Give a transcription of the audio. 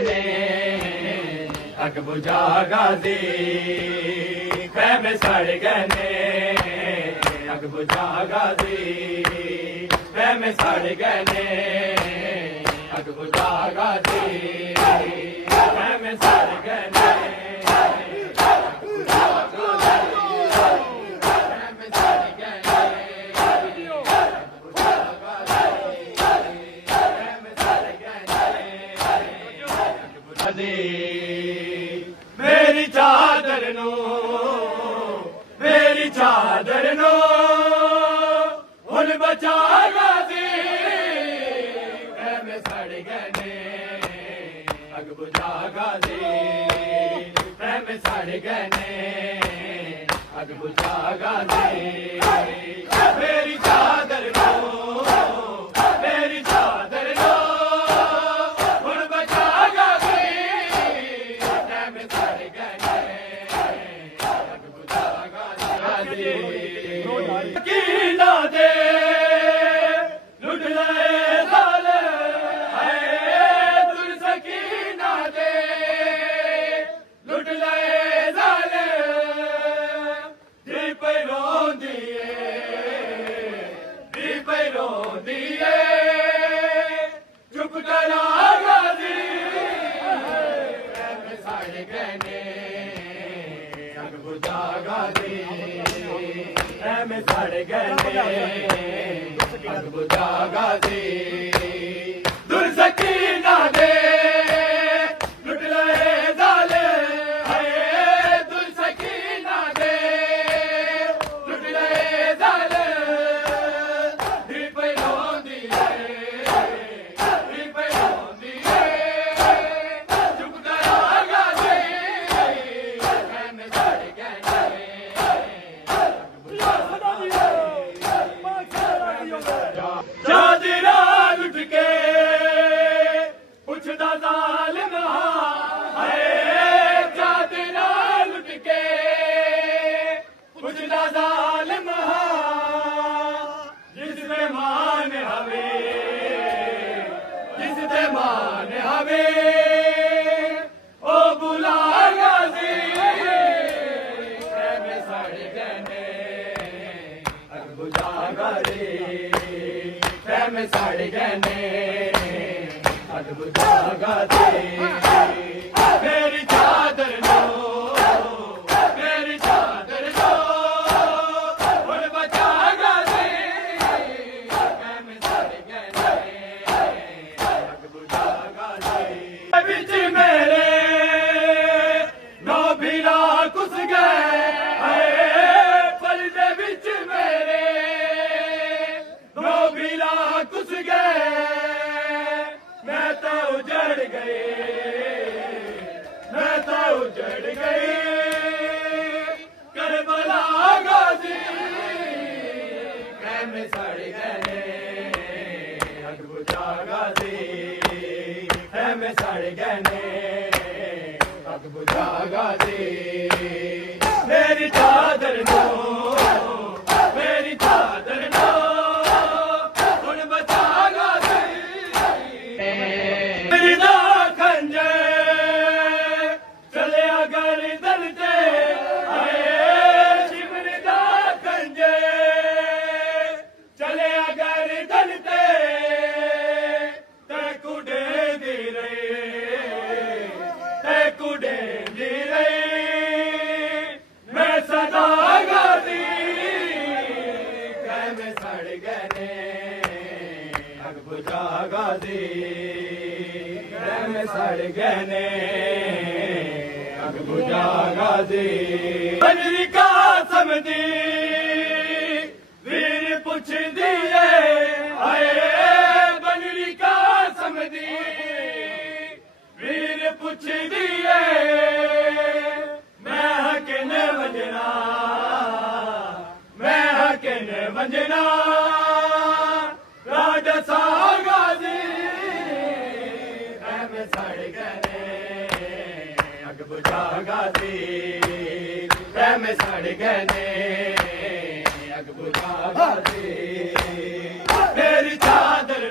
गने अग बुझा गाजी खैमे सड़ गने अग बुझा गाजी खैमे सड़ गने अग बुझा गाजी खैमे सड़ गने मेरी चादर नो हुन बचा गाजी मैं सड़ गने अग बुझा गाजी मैं सड़ गने अग बुझा गाजी मेरी चादर नो हुन बचा गाजी मैं सड़ गने अग बुझा गाजी कीना दे लुट ले साले दुर सकीना दे लुट ले साले दी पैरों दिए चुप करा गाजी मैं सड़ गने अग बुझा गाजी मैं सड़ गने अग बुझा गाजी दुर सकीना दे लुट ले दाले दुर सकीना दे लुट ले दाले दी पैरों दिए चुप करा गाजी मैं सड़ गने चादरा लुट के पुछदा जालिम है चादरा लुट के पुछदा जालिम जिसने मान हवे ओ बुला गाजी मैं सड़ गने अग बुझा गाजी मैं सड़ गने अग बुझा गाजी मेरी चादर नो हुन बचा गाजी मैं सड़ गने अग बुझा गाजी बिच मेरे नौ भीरा कुस गए पर्दे बिच मेरे नौ भीरा कुस गए मैं तो उजड़ गई करबला गाजी मैं सड़ गने अग बुझा गाजी मैं सड़ गने अग बुझा गाजी मेरी चादर नो हुन बचा गाजी मेरी ना खंजे चले अगर दलते शिमरी दा खंजे चले अगर दलते ते कुडे दी रही मैं सदा गाजी मैं सड़ गने अग बुझा गाजी मैं सड़ गने अग बुझा गाजी बनरी का समझी वीर पुछ दिए बनरी का समझी वीर पुछ दिए मैं हकिन वंजना राजसा गाजी मैं सड़ गने अग बुझा गाजी मैं सड़ गने अग बुझा गाजी मेरी चादर